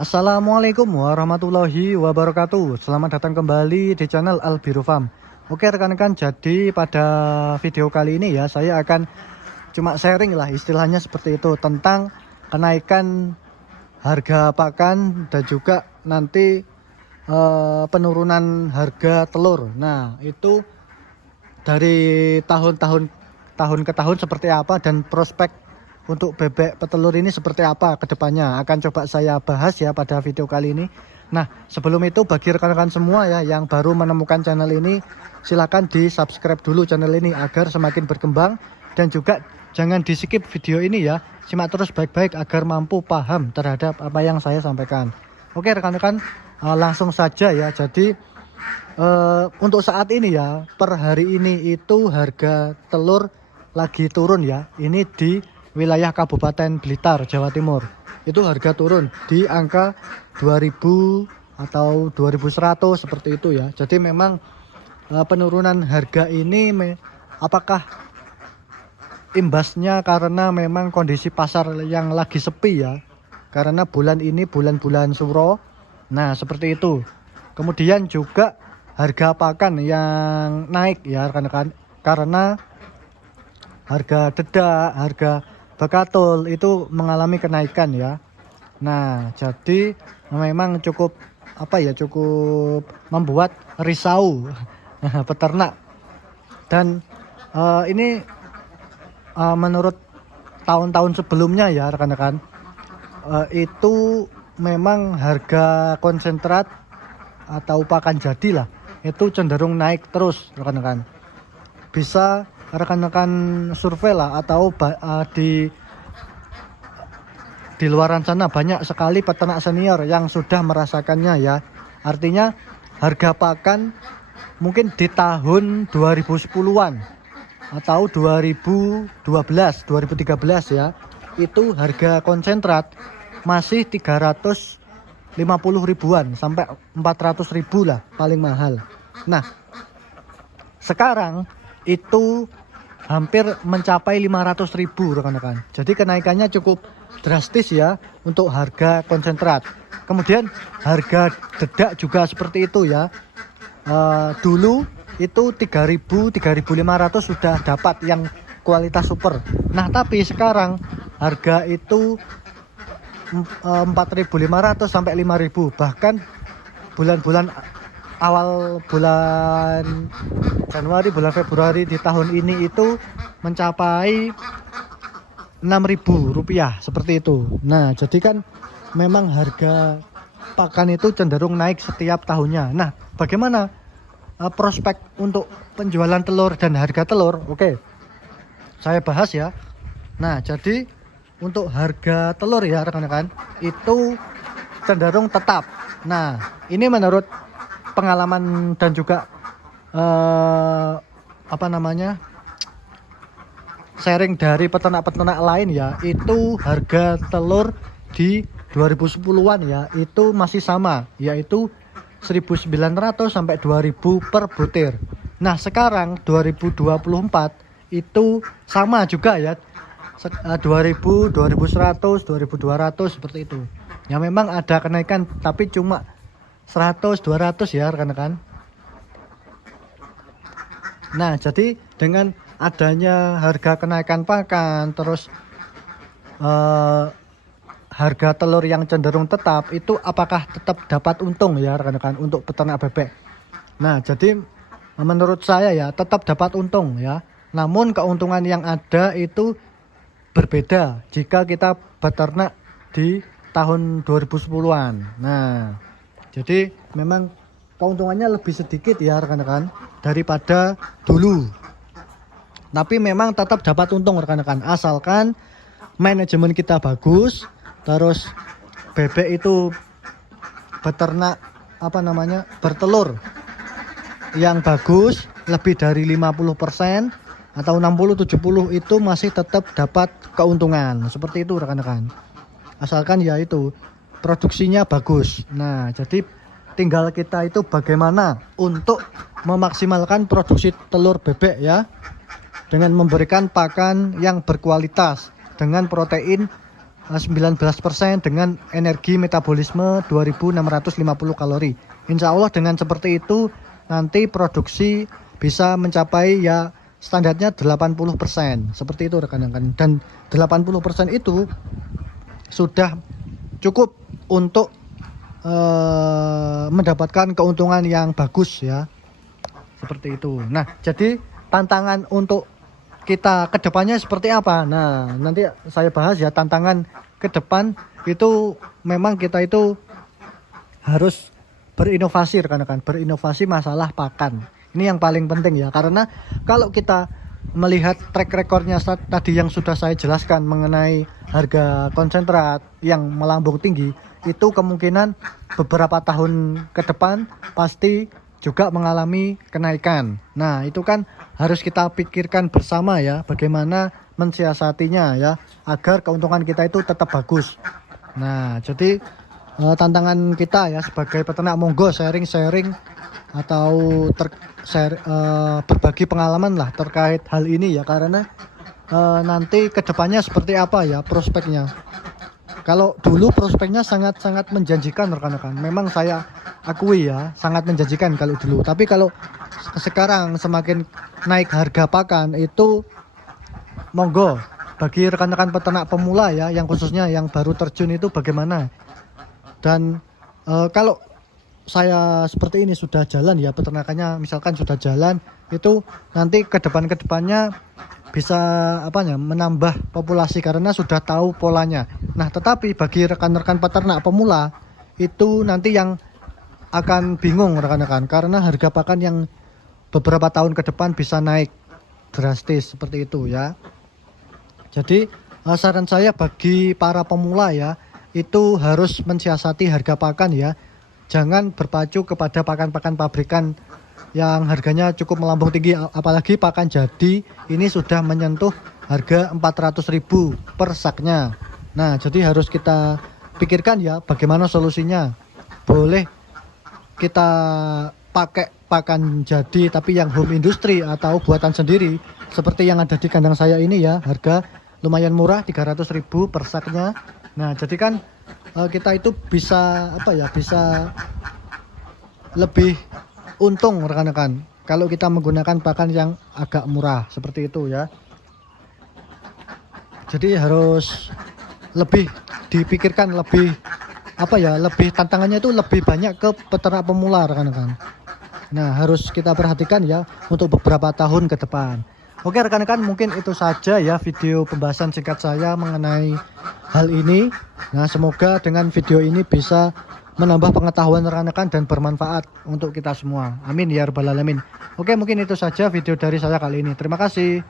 Assalamualaikum warahmatullahi wabarakatuh. Selamat datang kembali di channel Albiru Farm. Oke rekan-rekan, jadi pada video kali ini ya saya akan cuma sharing lah istilahnya seperti itu tentang kenaikan harga pakan dan juga nanti penurunan harga telur. Nah itu dari tahun ke tahun seperti apa dan prospek untuk bebek petelur ini seperti apa ke depannya akan coba saya bahas ya pada video kali ini. Nah sebelum itu bagi rekan-rekan semua ya yang baru menemukan channel ini, silahkan di subscribe dulu channel ini agar semakin berkembang. Dan juga jangan di skip video ini ya, simak terus baik-baik agar mampu paham terhadap apa yang saya sampaikan. Oke rekan-rekan, langsung saja ya. Jadi untuk saat ini ya, per hari ini itu harga telur lagi turun ya. Ini di wilayah Kabupaten Blitar, Jawa Timur. Itu harga turun di angka 2000 atau 2100 seperti itu ya. Jadi memang penurunan harga ini apakah imbasnya karena memang kondisi pasar yang lagi sepi ya. Karena bulan ini bulan-bulan suro. Nah, seperti itu. Kemudian juga harga pakan yang naik ya rekan-rekan, karena harga dedak, harga bakatul itu mengalami kenaikan ya. Nah jadi memang cukup cukup membuat risau peternak. Dan ini menurut tahun-tahun sebelumnya ya rekan-rekan, itu memang harga konsentrat atau pakan jadi lah itu cenderung naik terus rekan-rekan. Bisa rekan-rekan survei lah atau di luaran sana banyak sekali peternak senior yang sudah merasakannya ya. Artinya harga pakan mungkin di tahun 2010-an atau 2012, 2013 ya, itu harga konsentrat masih 350 ribuan sampai 400 ribu lah paling mahal. Nah sekarang itu hampir mencapai 500 ribu rekan-rekan. Jadi kenaikannya cukup drastis ya untuk harga konsentrat. Kemudian harga dedak juga seperti itu ya. Dulu itu 3000, 3500 sudah dapat yang kualitas super. Nah tapi sekarang harga itu 4.500 sampai 5.000. Bahkan bulan-bulan awal bulan Januari, bulan Februari di tahun ini itu mencapai Rp6.000 seperti itu. Nah jadi kan memang harga pakan itu cenderung naik setiap tahunnya. Nah bagaimana prospek untuk penjualan telur dan harga telur? Oke, saya bahas ya. Nah jadi untuk harga telur ya rekan-rekan itu cenderung tetap. Nah ini menurut pengalaman dan juga sharing dari peternak-peternak lain ya, itu harga telur di 2010-an ya itu masih sama, yaitu 1.900 sampai 2.000 per butir. Nah sekarang 2024 itu sama juga ya, 2.000, 2.100, 2.200 seperti itu. Ya memang ada kenaikan tapi cuma 100, 200 ya rekan-rekan. Nah jadi dengan adanya harga kenaikan pakan, terus harga telur yang cenderung tetap, itu apakah tetap dapat untung ya rekan-rekan untuk peternak bebek? Nah jadi menurut saya ya tetap dapat untung ya. Namun keuntungan yang ada itu berbeda jika kita beternak di tahun 2010-an. Nah jadi memang keuntungannya lebih sedikit ya rekan-rekan daripada dulu. Tapi memang tetap dapat untung rekan-rekan, asalkan manajemen kita bagus, terus bebek itu beternak bertelur yang bagus lebih dari 50% atau 60-70 itu masih tetap dapat keuntungan. Seperti itu rekan-rekan. Asalkan ya itu produksinya bagus. Nah, jadi tinggal kita itu bagaimana untuk memaksimalkan produksi telur bebek ya, dengan memberikan pakan yang berkualitas dengan protein 19% dengan energi metabolisme 2650 kalori. Insya Allah dengan seperti itu nanti produksi bisa mencapai ya standarnya 80%. Seperti itu rekan-rekan. Dan 80% itu sudah cukup untuk mendapatkan keuntungan yang bagus ya. Seperti itu. Nah, jadi tantangan untuk kita ke depannya seperti apa? Nah, nanti saya bahas ya tantangan ke depan itu memang kita itu harus berinovasi rekan-rekan, berinovasi masalah pakan. Ini yang paling penting ya, karena kalau kita melihat track recordnya tadi yang sudah saya jelaskan mengenai harga konsentrat yang melambung tinggi, itu kemungkinan beberapa tahun ke depan pasti juga mengalami kenaikan. Nah, itu kan harus kita pikirkan bersama ya, bagaimana mensiasatinya ya, agar keuntungan kita itu tetap bagus. Nah, jadi tantangan kita ya sebagai peternak, monggo sharing-sharing atau berbagi pengalaman lah terkait hal ini ya, karena nanti kedepannya seperti apa ya prospeknya. Kalau dulu prospeknya sangat-sangat menjanjikan rekan-rekan. Memang saya akui ya, sangat menjanjikan kalau dulu. Tapi kalau sekarang semakin naik harga pakan itu monggo bagi rekan-rekan peternak pemula ya, yang khususnya yang baru terjun itu bagaimana. Dan kalau saya seperti ini sudah jalan ya, peternakannya misalkan sudah jalan, itu nanti kedepannya bisa menambah populasi karena sudah tahu polanya. Nah, tetapi bagi rekan-rekan peternak pemula itu nanti yang akan bingung rekan-rekan, karena harga pakan yang beberapa tahun ke depan bisa naik drastis seperti itu ya. Jadi saran saya bagi para pemula ya, itu harus mensiasati harga pakan ya. Jangan berpacu kepada pakan-pakan pabrikan yang harganya cukup melambung tinggi, apalagi pakan jadi ini sudah menyentuh harga 400.000 per saknya. Nah, jadi harus kita pikirkan ya bagaimana solusinya. Boleh kita pakai pakan jadi tapi yang home industry atau buatan sendiri seperti yang ada di kandang saya ini ya, harga lumayan murah 300.000 per saknya. Nah, jadi kan kita itu bisa bisa lebih untung rekan-rekan kalau kita menggunakan pakan yang agak murah seperti itu ya. Jadi harus lebih dipikirkan, lebih lebih tantangannya itu lebih banyak ke peternak pemula rekan-rekan. Nah, harus kita perhatikan ya untuk beberapa tahun ke depan. Oke rekan-rekan, mungkin itu saja ya video pembahasan singkat saya mengenai hal ini. Nah, semoga dengan video ini bisa menambah pengetahuan rekan-rekan dan bermanfaat untuk kita semua. Amin ya rabbal alamin. Oke, mungkin itu saja video dari saya kali ini. Terima kasih.